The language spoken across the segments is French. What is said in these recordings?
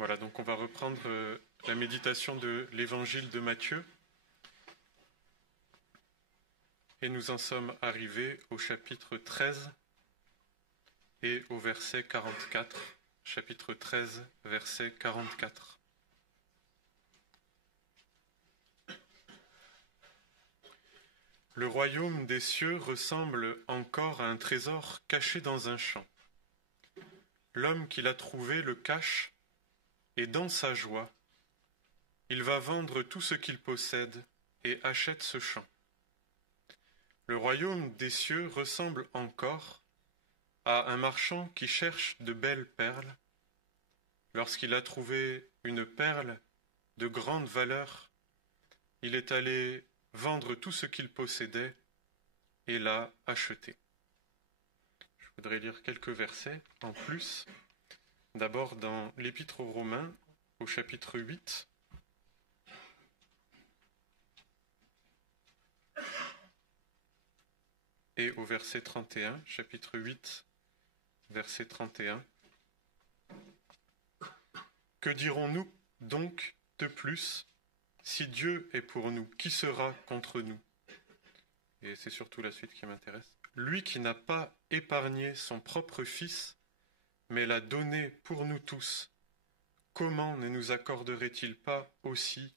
Voilà, donc on va reprendre la méditation de l'évangile de Matthieu. Et nous en sommes arrivés au chapitre 13 et au verset 44. Chapitre 13, verset 44. Le royaume des cieux ressemble encore à un trésor caché dans un champ. L'homme qui l'a trouvé le cache, et dans sa joie, il va vendre tout ce qu'il possède et achète ce champ. Le royaume des cieux ressemble encore à un marchand qui cherche de belles perles. Lorsqu'il a trouvé une perle de grande valeur, il est allé vendre tout ce qu'il possédait et l'a acheté. Je voudrais lire quelques versets en plus. D'abord dans l'Épître aux Romains, au chapitre 8. Et au verset 31, chapitre 8, verset 31. Que dirons-nous donc de plus? Si Dieu est pour nous, qui sera contre nous? Et c'est surtout la suite qui m'intéresse. Lui qui n'a pas épargné son propre Fils, mais l'a donné pour nous tous, comment ne nous accorderait-il pas aussi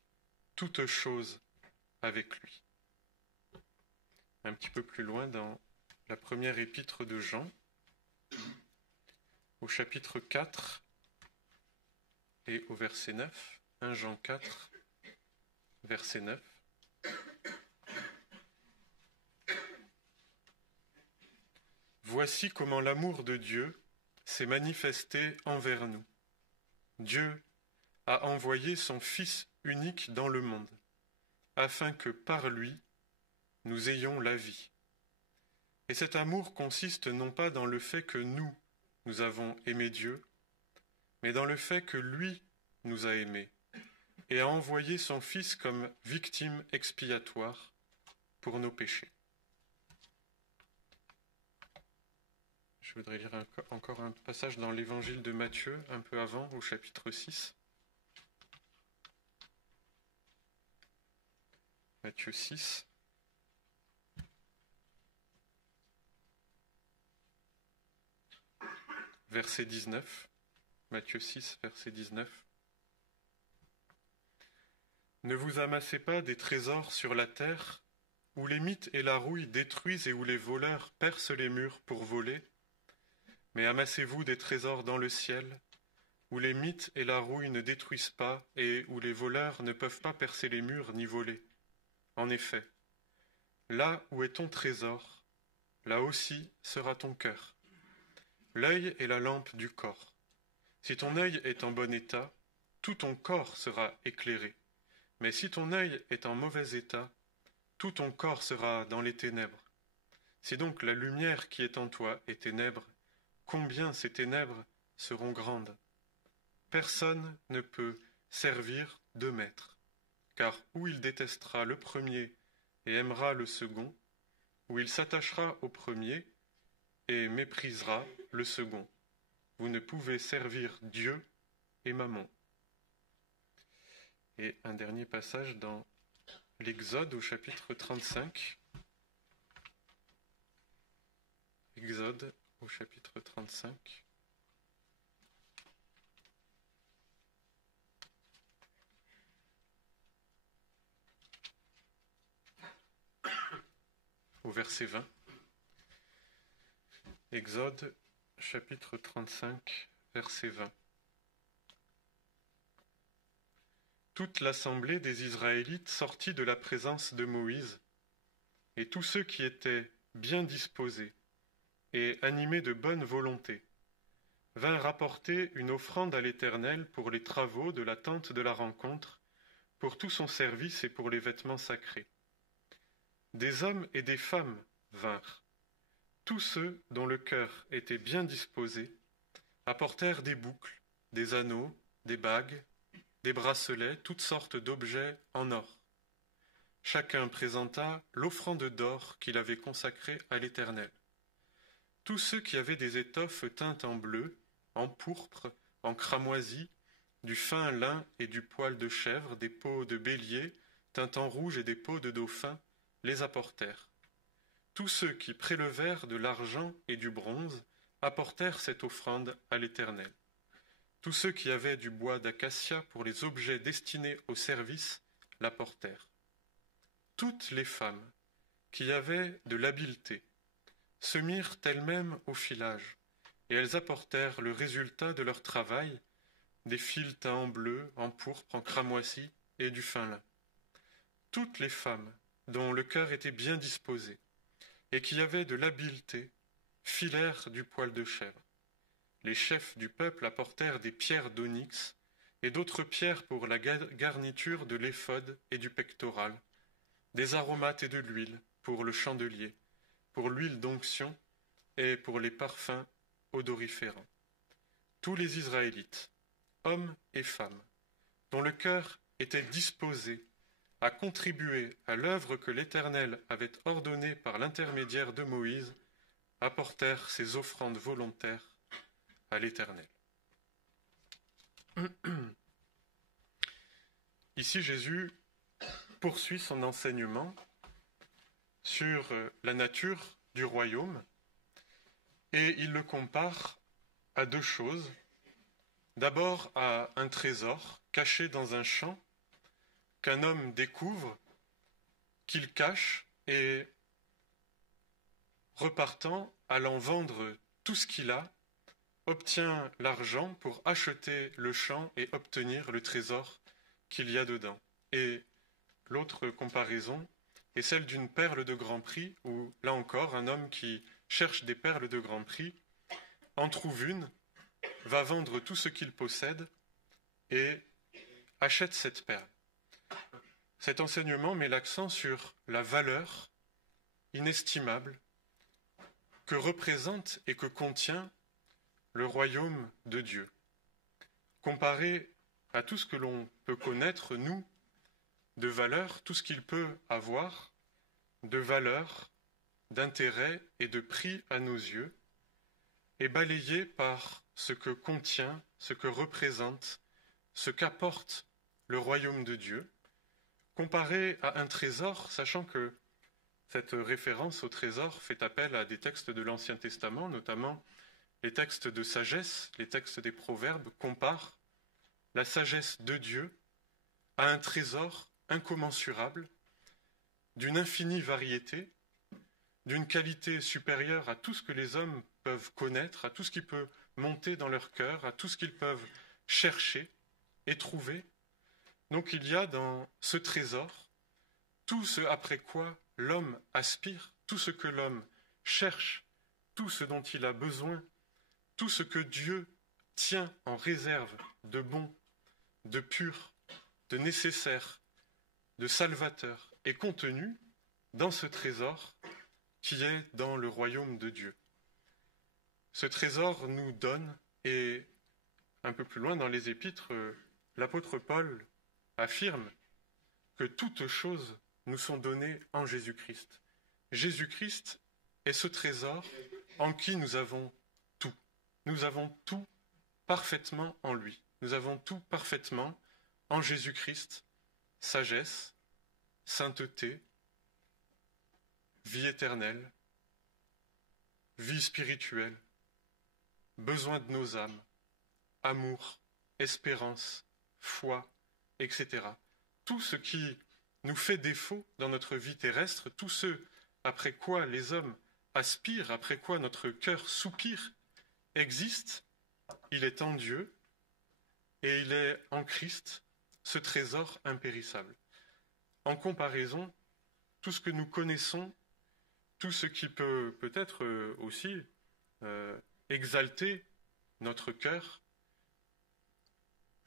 toutes choses avec lui? Un petit peu plus loin dans la première épître de Jean, au chapitre 4 et au verset 9, 1 Jean 4, verset 9. Voici comment l'amour de Dieu s'est manifesté envers nous. Dieu a envoyé son Fils unique dans le monde, afin que par lui, nous ayons la vie. Et cet amour consiste non pas dans le fait que nous avons aimé Dieu, mais dans le fait que lui nous a aimés et a envoyé son Fils comme victime expiatoire pour nos péchés. Je voudrais lire encore un passage dans l'évangile de Matthieu, un peu avant, au chapitre 6. Matthieu 6. Verset 19. Matthieu 6, verset 19. Ne vous amassez pas des trésors sur la terre, où les mythes et la rouille détruisent et où les voleurs percent les murs pour voler, mais amassez-vous des trésors dans le ciel, où les mythes et la rouille ne détruisent pas et où les voleurs ne peuvent pas percer les murs ni voler. En effet, là où est ton trésor, là aussi sera ton cœur. L'œil est la lampe du corps. Si ton œil est en bon état, tout ton corps sera éclairé. Mais si ton œil est en mauvais état, tout ton corps sera dans les ténèbres. Si donc la lumière qui est en toi est ténèbre, combien ces ténèbres seront grandes? Personne ne peut servir deux maîtres, car ou il détestera le premier et aimera le second, ou il s'attachera au premier et méprisera le second. Vous ne pouvez servir Dieu et Mammon. Et un dernier passage dans l'Exode au chapitre 35. Exode au chapitre 35. Au verset 20. Exode chapitre 35, verset 20. Toute l'assemblée des Israélites sortit de la présence de Moïse, et tous ceux qui étaient bien disposés et animés de bonne volonté vinrent rapporter une offrande à l'Éternel pour les travaux de la tente de la rencontre, pour tout son service et pour les vêtements sacrés. Des hommes et des femmes vinrent. Tous ceux dont le cœur était bien disposé apportèrent des boucles, des anneaux, des bagues, des bracelets, toutes sortes d'objets en or. Chacun présenta l'offrande d'or qu'il avait consacrée à l'Éternel. Tous ceux qui avaient des étoffes teintes en bleu, en pourpre, en cramoisi, du fin lin et du poil de chèvre, des peaux de bélier, teintes en rouge et des peaux de dauphin, les apportèrent. Tous ceux qui prélevèrent de l'argent et du bronze apportèrent cette offrande à l'Éternel. Tous ceux qui avaient du bois d'acacia pour les objets destinés au service l'apportèrent. Toutes les femmes qui avaient de l'habileté se mirent elles-mêmes au filage, et elles apportèrent le résultat de leur travail, des fils teints en bleu, en pourpre, en cramoisi et du fin lin. Toutes les femmes dont le cœur était bien disposé et qui avaient de l'habileté filèrent du poil de chèvre. Les chefs du peuple apportèrent des pierres d'onyx et d'autres pierres pour la garniture de l'éphod et du pectoral, des aromates et de l'huile pour le chandelier, pour l'huile d'onction et pour les parfums odoriférants. Tous les Israélites, hommes et femmes, dont le cœur était disposé à contribuer à l'œuvre que l'Éternel avait ordonnée par l'intermédiaire de Moïse, apportèrent ces offrandes volontaires à l'Éternel. Ici, Jésus poursuit son enseignement sur la nature du royaume et il le compare à deux choses. D'abord à un trésor caché dans un champ qu'un homme découvre, qu'il cache et repartant, allant vendre tout ce qu'il a, obtient l'argent pour acheter le champ et obtenir le trésor qu'il y a dedans. Et l'autre comparaison est celle d'une perle de grand prix, où, là encore, un homme qui cherche des perles de grand prix en trouve une, va vendre tout ce qu'il possède et achète cette perle. Cet enseignement met l'accent sur la valeur inestimable que représente et que contient le royaume de Dieu. Comparé à tout ce que l'on peut connaître, nous, de valeur, tout ce qu'il peut avoir, de valeur, d'intérêt et de prix à nos yeux, est balayé par ce que contient, ce que représente, ce qu'apporte le royaume de Dieu, comparé à un trésor, sachant que cette référence au trésor fait appel à des textes de l'Ancien Testament, notamment les textes de sagesse, les textes des Proverbes, comparent la sagesse de Dieu à un trésor incommensurable, d'une infinie variété, d'une qualité supérieure à tout ce que les hommes peuvent connaître, à tout ce qui peut monter dans leur cœur, à tout ce qu'ils peuvent chercher et trouver. Donc il y a dans ce trésor tout ce après quoi l'homme aspire, tout ce que l'homme cherche, tout ce dont il a besoin, tout ce que Dieu tient en réserve de bon, de pur, de nécessaire, de salvateur, est contenu dans ce trésor qui est dans le royaume de Dieu. Ce trésor nous donne, et un peu plus loin dans les épîtres, l'apôtre Paul affirme que toutes choses nous sont données en Jésus-Christ. Jésus-Christ est ce trésor en qui nous avons tout. Nous avons tout parfaitement en lui. Nous avons tout parfaitement en Jésus-Christ. Sagesse, sainteté, vie éternelle, vie spirituelle, besoin de nos âmes, amour, espérance, foi, etc. Tout ce qui nous fait défaut dans notre vie terrestre, tout ce après quoi les hommes aspirent, après quoi notre cœur soupire, existe, il est en Dieu et il est en Christ, ce trésor impérissable. En comparaison, tout ce que nous connaissons, tout ce qui peut peut-être aussi exalter notre cœur,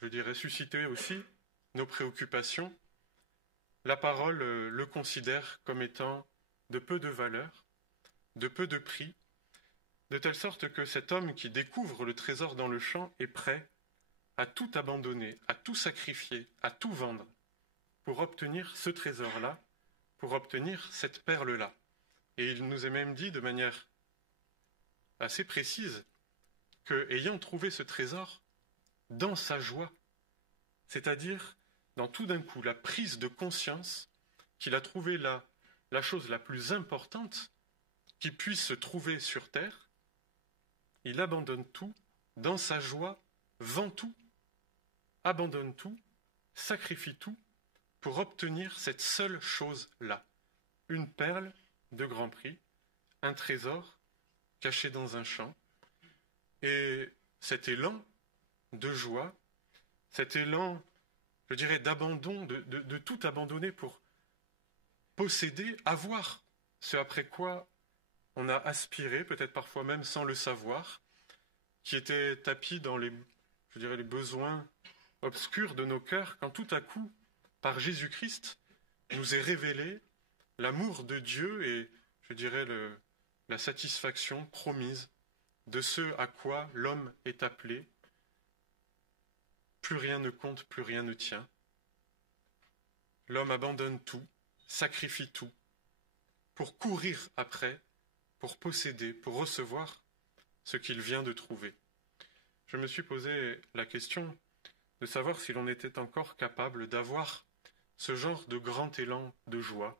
je dirais susciter aussi nos préoccupations, la parole le considère comme étant de peu de valeur, de peu de prix, de telle sorte que cet homme qui découvre le trésor dans le champ est prêt à tout abandonner, à tout sacrifier, à tout vendre pour obtenir ce trésor-là, pour obtenir cette perle-là. Et il nous est même dit de manière assez précise que, ayant trouvé ce trésor, dans sa joie, c'est-à-dire dans tout d'un coup la prise de conscience qu'il a trouvé la chose la plus importante qui puisse se trouver sur terre. Il abandonne tout, dans sa joie, vend tout, abandonne tout, sacrifie tout pour obtenir cette seule chose-là, une perle de grand prix, un trésor caché dans un champ. Et cet élan de joie, cet élan, je dirais, d'abandon, de tout abandonner pour posséder, avoir ce après quoi on a aspiré, peut-être parfois même sans le savoir, qui était tapi dans les besoins obscurs de nos cœurs, quand tout à coup, par Jésus-Christ, nous est révélé l'amour de Dieu et, je dirais, la satisfaction promise de ce à quoi l'homme est appelé. Plus rien ne compte, plus rien ne tient. L'homme abandonne tout, sacrifie tout, pour courir après, pour posséder, pour recevoir ce qu'il vient de trouver. Je me suis posé la question de savoir si l'on était encore capable d'avoir ce genre de grand élan de joie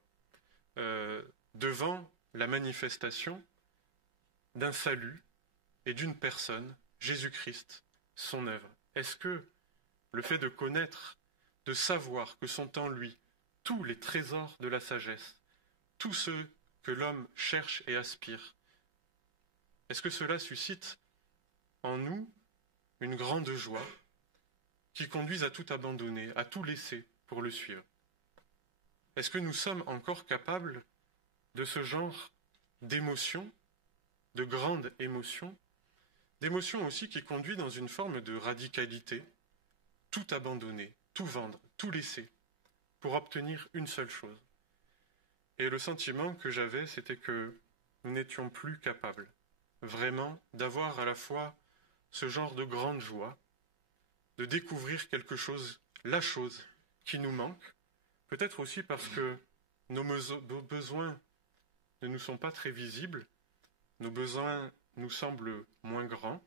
devant la manifestation d'un salut et d'une personne, Jésus-Christ, son œuvre. Est-ce que le fait de connaître, de savoir que sont en lui tous les trésors de la sagesse, tous ceux que l'homme cherche et aspire, est-ce que cela suscite en nous une grande joie qui conduise à tout abandonner, à tout laisser pour le suivre? Est-ce que nous sommes encore capables de ce genre d'émotions, de grandes émotions, d'émotions aussi qui conduisent dans une forme de radicalité, tout abandonner, tout vendre, tout laisser, pour obtenir une seule chose? Et le sentiment que j'avais, c'était que nous n'étions plus capables, vraiment, d'avoir à la fois ce genre de grande joie, de découvrir quelque chose, la chose qui nous manque, peut-être aussi parce que nos besoins ne nous sont pas très visibles, nos besoins nous semblent moins grands,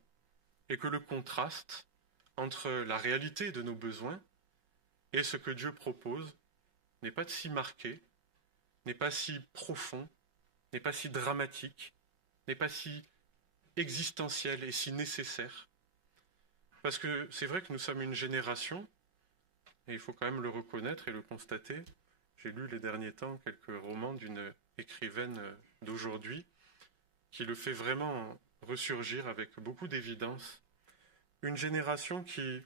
et que le contraste entre la réalité de nos besoins et ce que Dieu propose n'est pas si marqué, n'est pas si profond, n'est pas si dramatique, n'est pas si existentiel et si nécessaire. Parce que c'est vrai que nous sommes une génération, et il faut quand même le reconnaître et le constater. J'ai lu les derniers temps quelques romans d'une écrivaine d'aujourd'hui qui le fait vraiment ressurgir avec beaucoup d'évidence. Une génération qui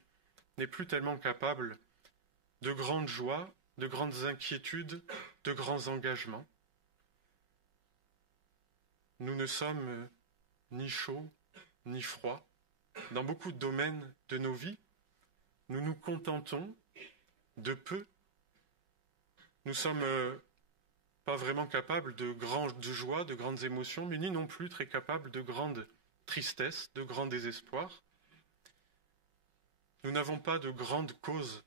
n'est plus tellement capable de grandes joies, de grandes inquiétudes, de grands engagements. Nous ne sommes ni chauds, ni froids. Dans beaucoup de domaines de nos vies, nous nous contentons de peu. Nous ne sommes pas vraiment capables de grandes joies, de grandes émotions, mais ni non plus très capables de grandes tristesses, de grands désespoirs. Nous n'avons pas de grandes causes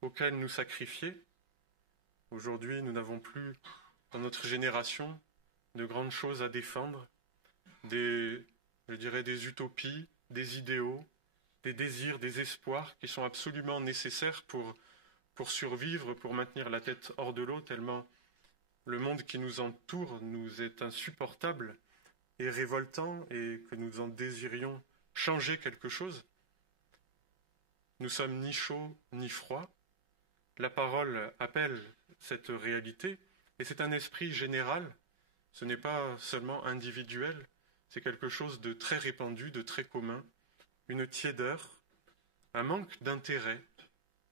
auxquelles nous sacrifier. Aujourd'hui, nous n'avons plus, dans notre génération, de grandes choses à défendre, des utopies, des idéaux, des désirs, des espoirs qui sont absolument nécessaires pour survivre, pour maintenir la tête hors de l'eau, tellement le monde qui nous entoure nous est insupportable et révoltant et que nous en désirions changer quelque chose. Nous sommes ni chauds ni froids. La parole appelle cette réalité et c'est un esprit général. Ce n'est pas seulement individuel, c'est quelque chose de très répandu, de très commun. Une tiédeur, un manque d'intérêt,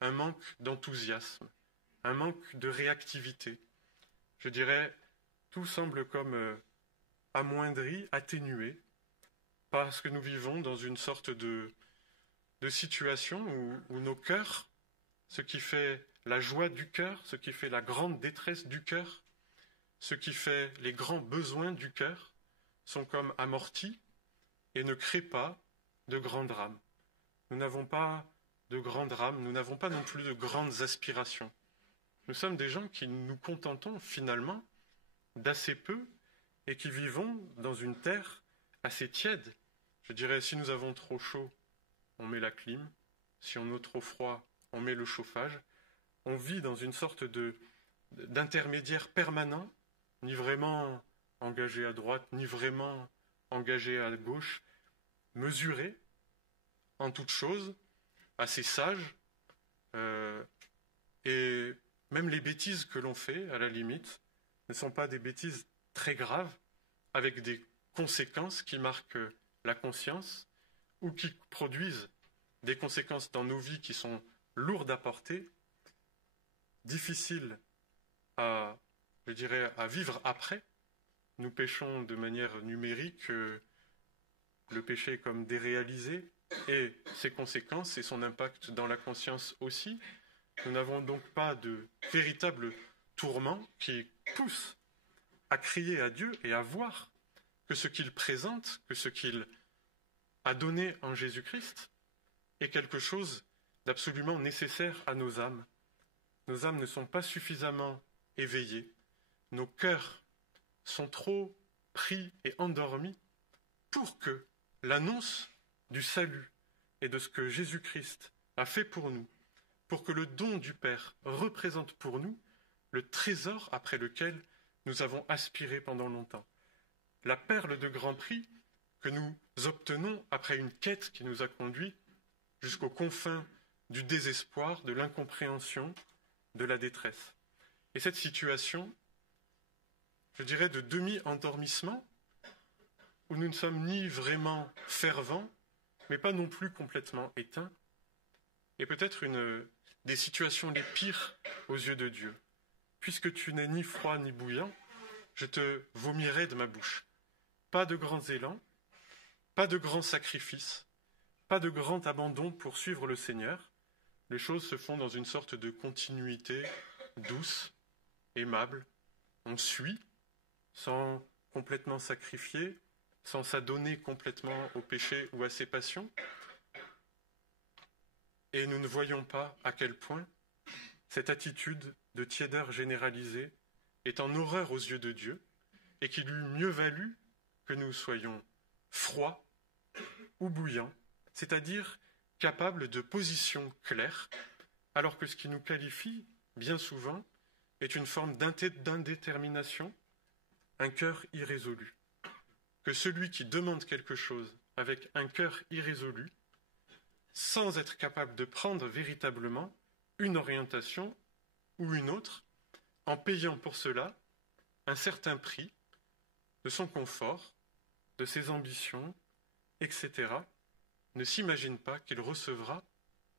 un manque d'enthousiasme, un manque de réactivité. Je dirais, tout semble comme amoindri, atténué, parce que nous vivons dans une sorte de situation où nos cœurs, ce qui fait la joie du cœur, ce qui fait la grande détresse du cœur, ce qui fait les grands besoins du cœur, sont comme amortis et ne créent pas de grands drames. Nous n'avons pas de grands drames, nous n'avons pas non plus de grandes aspirations. Nous sommes des gens qui nous contentons finalement d'assez peu et qui vivons dans une terre assez tiède. Je dirais, si nous avons trop chaud, on met la clim. Si on a trop froid, on met le chauffage, on vit dans une sorte d'intermédiaire permanent, ni vraiment engagé à droite, ni vraiment engagé à gauche, mesuré en toute chose, assez sage, et même les bêtises que l'on fait, à la limite, ne sont pas des bêtises très graves, avec des conséquences qui marquent la conscience, ou qui produisent des conséquences dans nos vies qui sont lourdes à porter, difficiles à vivre après. Nous péchons de manière numérique, le péché est comme déréalisé, et ses conséquences et son impact dans la conscience aussi. Nous n'avons donc pas de véritable tourment qui pousse à crier à Dieu et à voir que ce qu'il présente, que ce qu'il a donné en Jésus-Christ est quelque chose d'absolument nécessaire à nos âmes. Nos âmes ne sont pas suffisamment éveillées, nos cœurs sont trop pris et endormis pour que l'annonce du salut et de ce que Jésus-Christ a fait pour nous, pour que le don du Père représente pour nous le trésor après lequel nous avons aspiré pendant longtemps. La perle de grand prix que nous obtenons après une quête qui nous a conduits jusqu'aux confins du désespoir, de l'incompréhension, de la détresse. Et cette situation, je dirais, de demi-endormissement, où nous ne sommes ni vraiment fervents, mais pas non plus complètement éteints, est peut-être une des situations les pires aux yeux de Dieu. Puisque tu n'es ni froid ni bouillant, je te vomirai de ma bouche. Pas de grands élans, pas de grands sacrifices, pas de grand abandon pour suivre le Seigneur. Les choses se font dans une sorte de continuité douce, aimable. On suit sans complètement sacrifier, sans s'adonner complètement au péché ou à ses passions. Et nous ne voyons pas à quel point cette attitude de tiédeur généralisée est en horreur aux yeux de Dieu et qu'il eût mieux valu que nous soyons froids ou bouillants, c'est-à-dire capables de positions claires, alors que ce qui nous qualifie, bien souvent, est une forme d'indétermination, un cœur irrésolu. Que celui qui demande quelque chose avec un cœur irrésolu, sans être capable de prendre véritablement une orientation ou une autre, en payant pour cela un certain prix de son confort, de ses ambitions, etc., ne s'imagine pas qu'il recevra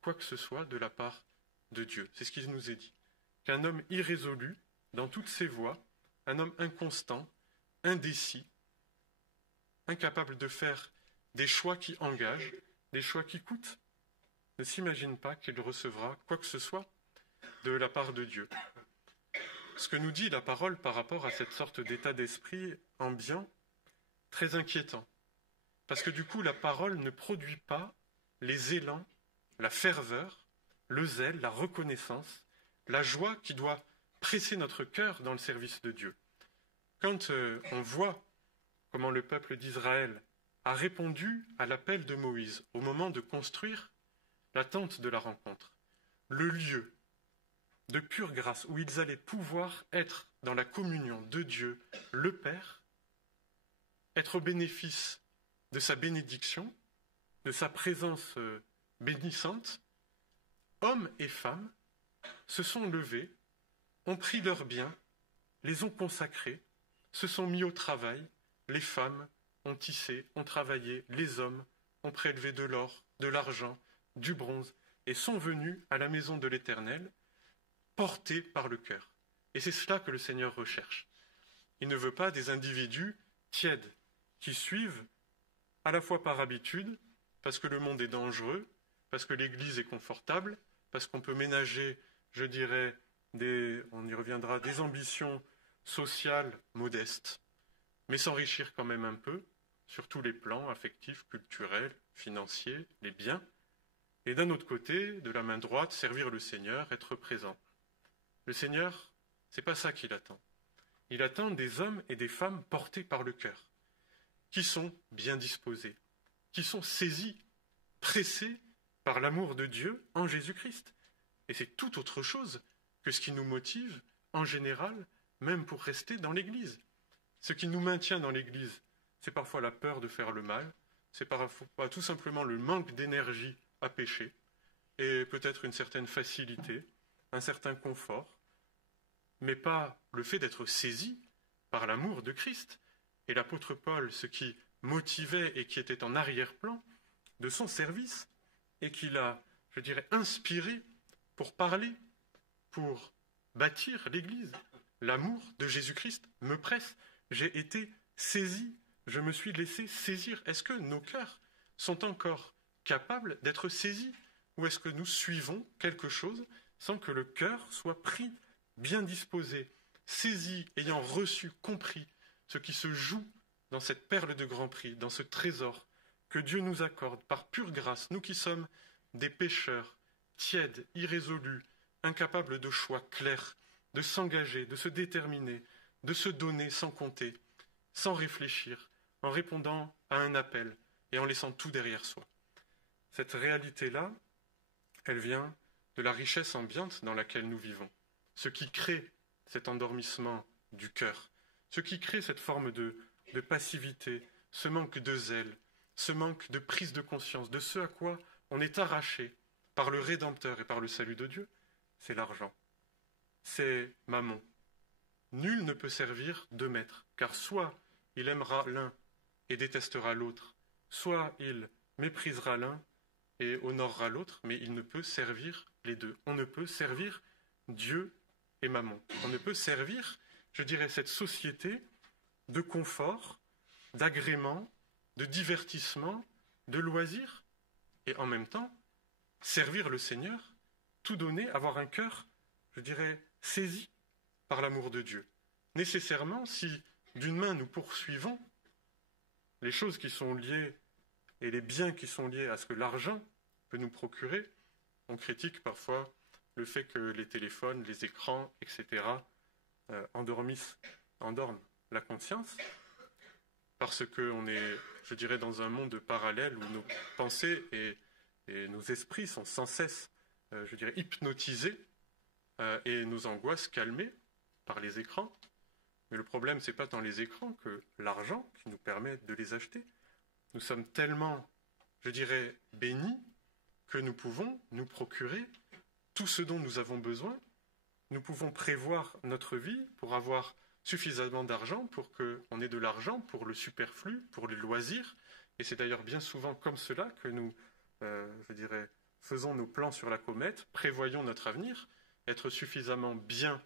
quoi que ce soit de la part de Dieu. C'est ce qu'il nous est dit. Qu'un homme irrésolu dans toutes ses voies, un homme inconstant, indécis, incapable de faire des choix qui engagent, des choix qui coûtent, ne s'imagine pas qu'il recevra quoi que ce soit de la part de Dieu. Ce que nous dit la parole par rapport à cette sorte d'état d'esprit ambiant, très inquiétant. Parce que du coup, la parole ne produit pas les élans, la ferveur, le zèle, la reconnaissance, la joie qui doit presser notre cœur dans le service de Dieu. Quand on voit comment le peuple d'Israël a répondu à l'appel de Moïse au moment de construire la tente de la rencontre, le lieu de pure grâce où ils allaient pouvoir être dans la communion de Dieu, le Père, être au bénéfice de sa bénédiction, de sa présence bénissante, hommes et femmes se sont levés, ont pris leurs biens, les ont consacrés, se sont mis au travail, les femmes ont tissé, ont travaillé, les hommes ont prélevé de l'or, de l'argent, du bronze, et sont venus à la maison de l'Éternel, portés par le cœur. Et c'est cela que le Seigneur recherche. Il ne veut pas des individus tièdes, qui suivent à la fois par habitude, parce que le monde est dangereux, parce que l'Église est confortable, parce qu'on peut ménager, je dirais, on y reviendra, des ambitions sociales modestes, mais s'enrichir quand même un peu, sur tous les plans affectifs, culturels, financiers, les biens, et d'un autre côté, de la main droite, servir le Seigneur, être présent. Le Seigneur, c'est pas ça qu'il attend. Il attend des hommes et des femmes portés par le cœur, qui sont bien disposés, qui sont saisis, pressés par l'amour de Dieu en Jésus-Christ. Et c'est tout autre chose que ce qui nous motive, en général, même pour rester dans l'Église. Ce qui nous maintient dans l'Église, c'est parfois la peur de faire le mal, c'est parfois tout simplement le manque d'énergie à pécher, et peut-être une certaine facilité, un certain confort, mais pas le fait d'être saisi par l'amour de Christ. Et l'apôtre Paul, ce qui motivait et qui était en arrière-plan de son service, et qui l'a, je dirais, inspiré pour parler, pour bâtir l'Église. L'amour de Jésus-Christ me presse. J'ai été saisi, je me suis laissé saisir. Est-ce que nos cœurs sont encore capables d'être saisis? Ou est-ce que nous suivons quelque chose sans que le cœur soit pris, bien disposé, saisi, ayant reçu, compris ce qui se joue dans cette perle de grand prix, dans ce trésor que Dieu nous accorde par pure grâce, nous qui sommes des pécheurs, tièdes, irrésolus, incapables de choix clairs, de s'engager, de se déterminer, de se donner sans compter, sans réfléchir, en répondant à un appel et en laissant tout derrière soi. Cette réalité-là, elle vient de la richesse ambiante dans laquelle nous vivons. Ce qui crée cet endormissement du cœur, ce qui crée cette forme de passivité, ce manque de zèle, ce manque de prise de conscience, de ce à quoi on est arraché par le Rédempteur et par le salut de Dieu, c'est l'argent. C'est Mammon. Nul ne peut servir deux maîtres, car soit il aimera l'un et détestera l'autre, soit il méprisera l'un et honorera l'autre, mais il ne peut servir les deux. On ne peut servir Dieu et Mammon. On ne peut servir, je dirais, cette société de confort, d'agrément, de divertissement, de loisirs, et en même temps, servir le Seigneur, tout donner, avoir un cœur, je dirais, saisi par l'amour de Dieu. Nécessairement, si d'une main nous poursuivons les choses qui sont liées et les biens qui sont liés à ce que l'argent peut nous procurer, on critique parfois le fait que les téléphones, les écrans, etc. endorment la conscience, parce qu'on est, je dirais, dans un monde parallèle où nos pensées et nos esprits sont sans cesse, je dirais, hypnotisés et nos angoisses calmées par les écrans. Mais le problème, ce n'est pas tant les écrans que l'argent qui nous permet de les acheter. Nous sommes tellement, je dirais, bénis que nous pouvons nous procurer tout ce dont nous avons besoin. Nous pouvons prévoir notre vie pour avoir suffisamment d'argent pour qu'on ait de l'argent pour le superflu, pour les loisirs. Et c'est d'ailleurs bien souvent comme cela que nous, je dirais, faisons nos plans sur la comète, prévoyons notre avenir, être suffisamment bien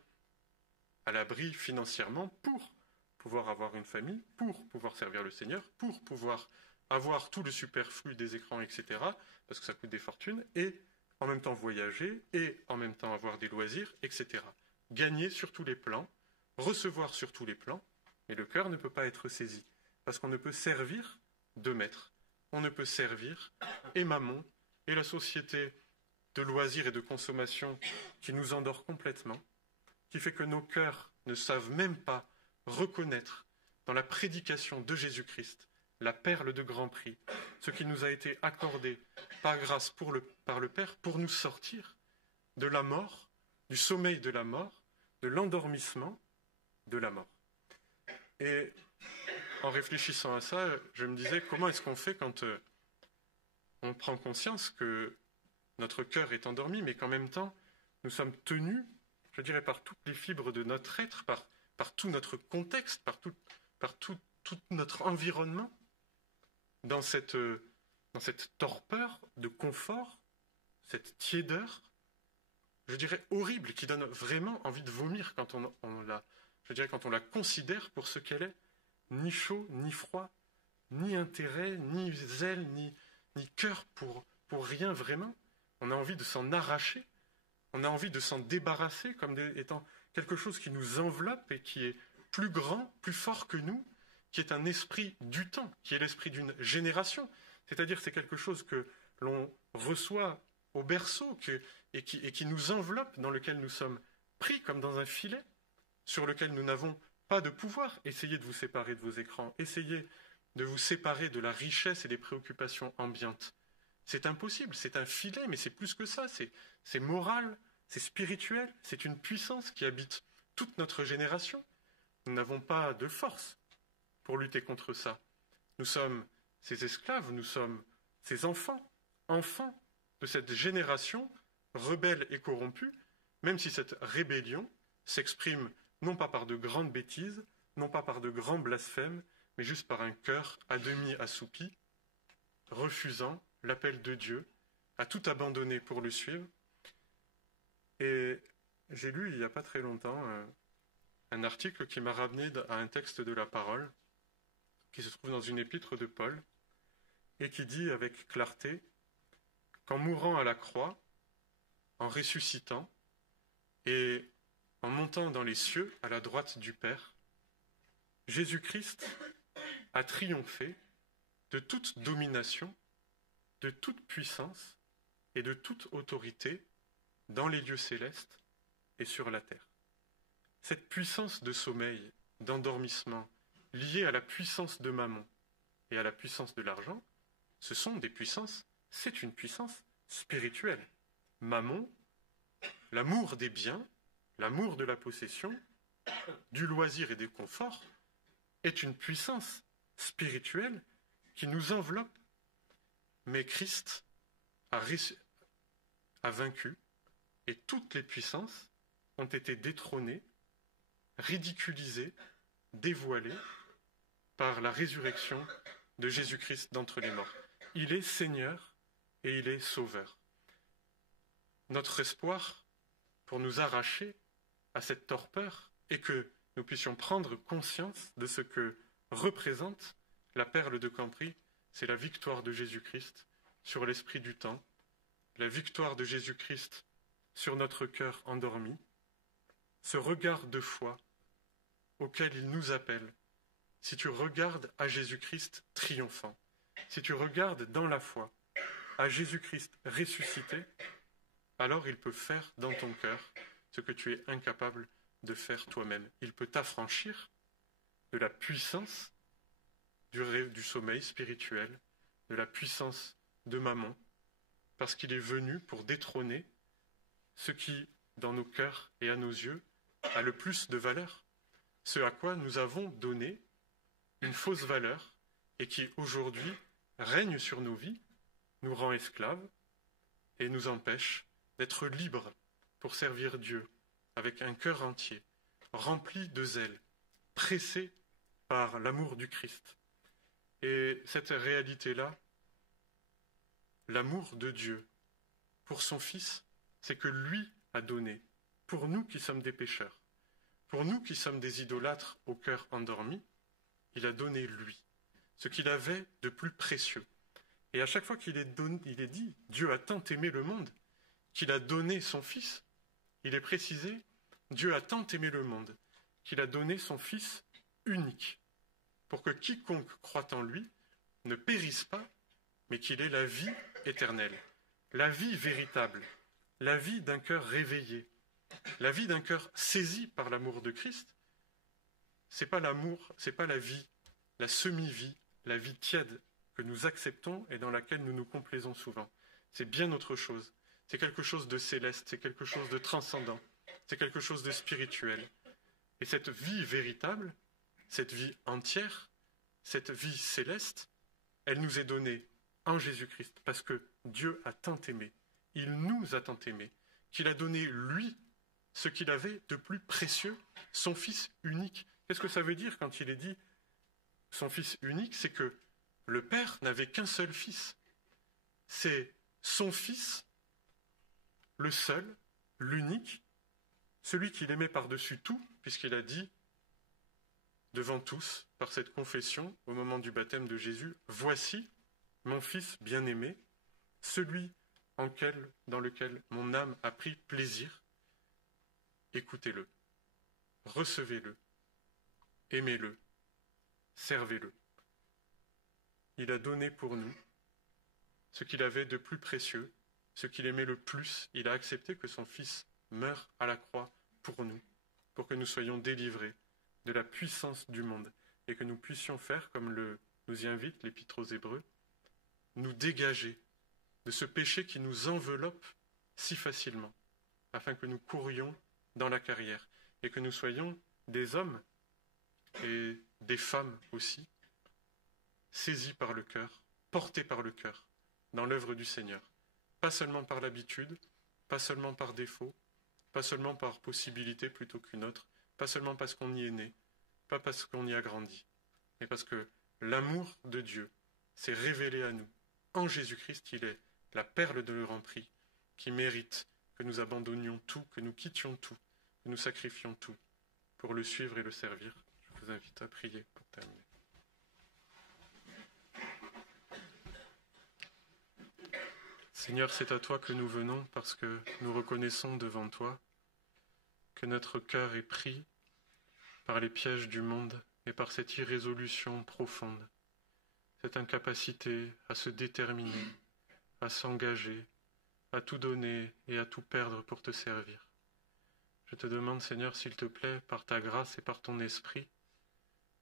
à l'abri financièrement pour pouvoir avoir une famille, pour pouvoir servir le Seigneur, pour pouvoir avoir tout le superflu des écrans, etc., parce que ça coûte des fortunes, et en même temps voyager, et en même temps avoir des loisirs, etc. Gagner sur tous les plans, recevoir sur tous les plans, mais le cœur ne peut pas être saisi, parce qu'on ne peut servir deux maîtres. On ne peut servir et Mammon, et la société de loisirs et de consommation qui nous endort complètement, qui fait que nos cœurs ne savent même pas reconnaître dans la prédication de Jésus-Christ la perle de grand prix, ce qui nous a été accordé par grâce par le Père pour nous sortir de la mort, du sommeil de la mort, de l'endormissement de la mort. Et en réfléchissant à ça, je me disais, comment est-ce qu'on fait quand on prend conscience que notre cœur est endormi, mais qu'en même temps, nous sommes tenus, je dirais, par toutes les fibres de notre être, par tout notre contexte, par tout notre environnement, dans cette torpeur de confort, cette tiédeur, je dirais horrible, qui donne vraiment envie de vomir quand quand on la considère pour ce qu'elle est, ni chaud, ni froid, ni intérêt, ni zèle, ni cœur pour rien vraiment. On a envie de s'en arracher, on a envie de s'en débarrasser comme étant quelque chose qui nous enveloppe et qui est plus grand, plus fort que nous, qui est un esprit du temps, qui est l'esprit d'une génération. C'est-à-dire c'est quelque chose que l'on reçoit au berceau et qui nous enveloppe, dans lequel nous sommes pris comme dans un filet, sur lequel nous n'avons pas de pouvoir. Essayez de vous séparer de vos écrans, essayez de vous séparer de la richesse et des préoccupations ambiantes. C'est impossible, c'est un filet, mais c'est plus que ça, c'est moral, c'est spirituel, c'est une puissance qui habite toute notre génération. Nous n'avons pas de force pour lutter contre ça. Nous sommes ces esclaves, nous sommes ces enfants, enfants de cette génération rebelle et corrompue, même si cette rébellion s'exprime non pas par de grandes bêtises, non pas par de grands blasphèmes, mais juste par un cœur à demi assoupi, refusant l'appel de Dieu, à tout abandonner pour le suivre. Et j'ai lu il n'y a pas très longtemps un article qui m'a ramené à un texte de la parole, qui se trouve dans une épître de Paul, et qui dit avec clarté qu'en mourant à la croix, en ressuscitant, et en montant dans les cieux à la droite du Père, Jésus-Christ a triomphé de toute domination, de toute puissance et de toute autorité dans les lieux célestes et sur la terre. Cette puissance de sommeil, d'endormissement, liée à la puissance de Mammon et à la puissance de l'argent, ce sont des puissances, c'est une puissance spirituelle. Mammon, l'amour des biens, l'amour de la possession, du loisir et des conforts, est une puissance spirituelle qui nous enveloppe. Mais Christ a vaincu, et toutes les puissances ont été détrônées, ridiculisées, dévoilées par la résurrection de Jésus-Christ d'entre les morts. Il est Seigneur et il est Sauveur. Notre espoir pour nous arracher à cette torpeur est que nous puissions prendre conscience de ce que représente la perle de Camprie, c'est la victoire de Jésus-Christ sur l'esprit du temps, la victoire de Jésus-Christ sur notre cœur endormi, ce regard de foi auquel il nous appelle. Si tu regardes à Jésus-Christ triomphant, si tu regardes dans la foi à Jésus-Christ ressuscité, alors il peut faire dans ton cœur ce que tu es incapable de faire toi-même. Il peut t'affranchir de la puissance du sommeil spirituel, de la puissance de Mammon, parce qu'il est venu pour détrôner ce qui, dans nos cœurs et à nos yeux, a le plus de valeur, ce à quoi nous avons donné une fausse valeur et qui, aujourd'hui, règne sur nos vies, nous rend esclaves et nous empêche d'être libres pour servir Dieu avec un cœur entier, rempli de zèle, pressé par l'amour du Christ. Et cette réalité-là, l'amour de Dieu pour son Fils, c'est que lui a donné, pour nous qui sommes des pécheurs, pour nous qui sommes des idolâtres au cœur endormi, il a donné lui, ce qu'il avait de plus précieux. Et à chaque fois qu'il est dit « Dieu a tant aimé le monde », qu'il a donné son Fils, il est précisé « Dieu a tant aimé le monde » qu'il a donné son Fils unique, pour que quiconque croit en lui ne périsse pas, mais qu'il ait la vie éternelle, la vie véritable, la vie d'un cœur réveillé, la vie d'un cœur saisi par l'amour de Christ. C'est pas l'amour, c'est pas la vie, la semi-vie, la vie tiède que nous acceptons et dans laquelle nous nous complaisons souvent. C'est bien autre chose. C'est quelque chose de céleste, c'est quelque chose de transcendant, c'est quelque chose de spirituel. Et cette vie véritable, cette vie entière, cette vie céleste, elle nous est donnée en Jésus-Christ, parce que Dieu a tant aimé, il nous a tant aimé, qu'il a donné lui ce qu'il avait de plus précieux, son Fils unique. Qu'est-ce que ça veut dire quand il est dit son Fils unique? C'est que le Père n'avait qu'un seul Fils. C'est son Fils, le seul, l'unique, celui qu'il aimait par-dessus tout, puisqu'il a dit devant tous, par cette confession, au moment du baptême de Jésus, « Voici mon Fils bien-aimé, celui dans lequel mon âme a pris plaisir. Écoutez-le, recevez-le, aimez-le, servez-le. » Il a donné pour nous ce qu'il avait de plus précieux, ce qu'il aimait le plus. Il a accepté que son Fils meure à la croix pour nous, pour que nous soyons délivrés de la puissance du monde et que nous puissions faire, comme nous y invite l'Épître aux Hébreux, nous dégager de ce péché qui nous enveloppe si facilement, afin que nous courions dans la carrière et que nous soyons des hommes et des femmes aussi, saisis par le cœur, portés par le cœur dans l'œuvre du Seigneur. Pas seulement par l'habitude, pas seulement par défaut, pas seulement par possibilité plutôt qu'une autre, pas seulement parce qu'on y est né, pas parce qu'on y a grandi, mais parce que l'amour de Dieu s'est révélé à nous. En Jésus-Christ, il est la perle de leur prix qui mérite que nous abandonnions tout, que nous quittions tout, que nous sacrifions tout pour le suivre et le servir. Je vous invite à prier pour terminer. Seigneur, c'est à toi que nous venons parce que nous reconnaissons devant toi que notre cœur est pris par les pièges du monde et par cette irrésolution profonde, cette incapacité à se déterminer, à s'engager, à tout donner et à tout perdre pour te servir. Je te demande, Seigneur, s'il te plaît, par ta grâce et par ton esprit,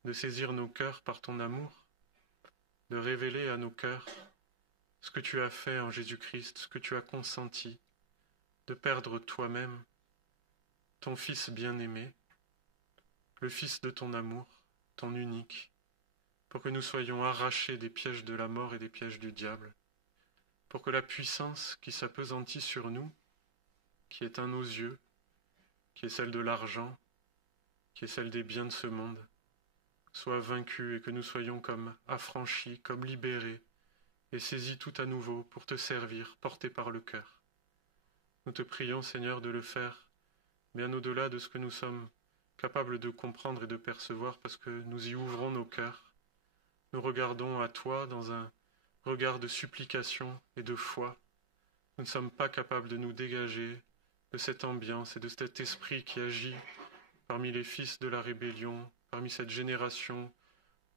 de saisir nos cœurs par ton amour, de révéler à nos cœurs ce que tu as fait en Jésus-Christ, ce que tu as consenti, de perdre toi-même, ton Fils bien-aimé, le Fils de ton amour, ton unique, pour que nous soyons arrachés des pièges de la mort et des pièges du diable, pour que la puissance qui s'appesantit sur nous, qui est à nos yeux, qui est celle de l'argent, qui est celle des biens de ce monde, soit vaincue et que nous soyons comme affranchis, comme libérés, et saisis tout à nouveau pour te servir, portés par le cœur. Nous te prions, Seigneur, de le faire bien au-delà de ce que nous sommes capables de comprendre et de percevoir, parce que nous y ouvrons nos cœurs. Nous regardons à toi dans un regard de supplication et de foi. Nous ne sommes pas capables de nous dégager de cette ambiance et de cet esprit qui agit parmi les fils de la rébellion, parmi cette génération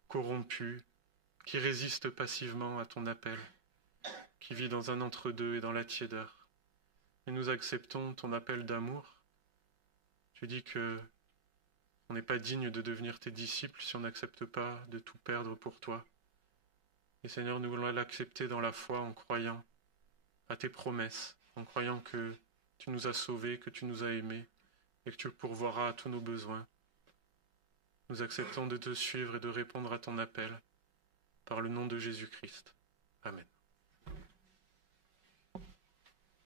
corrompue, qui résiste passivement à ton appel, qui vit dans un entre-deux et dans la tiédeur. Et nous acceptons ton appel d'amour. Tu dis que on n'est pas digne de devenir tes disciples si on n'accepte pas de tout perdre pour toi. Et Seigneur, nous voulons l'accepter dans la foi en croyant à tes promesses, en croyant que tu nous as sauvés, que tu nous as aimés et que tu pourvoiras à tous nos besoins. Nous acceptons de te suivre et de répondre à ton appel par le nom de Jésus-Christ. Amen.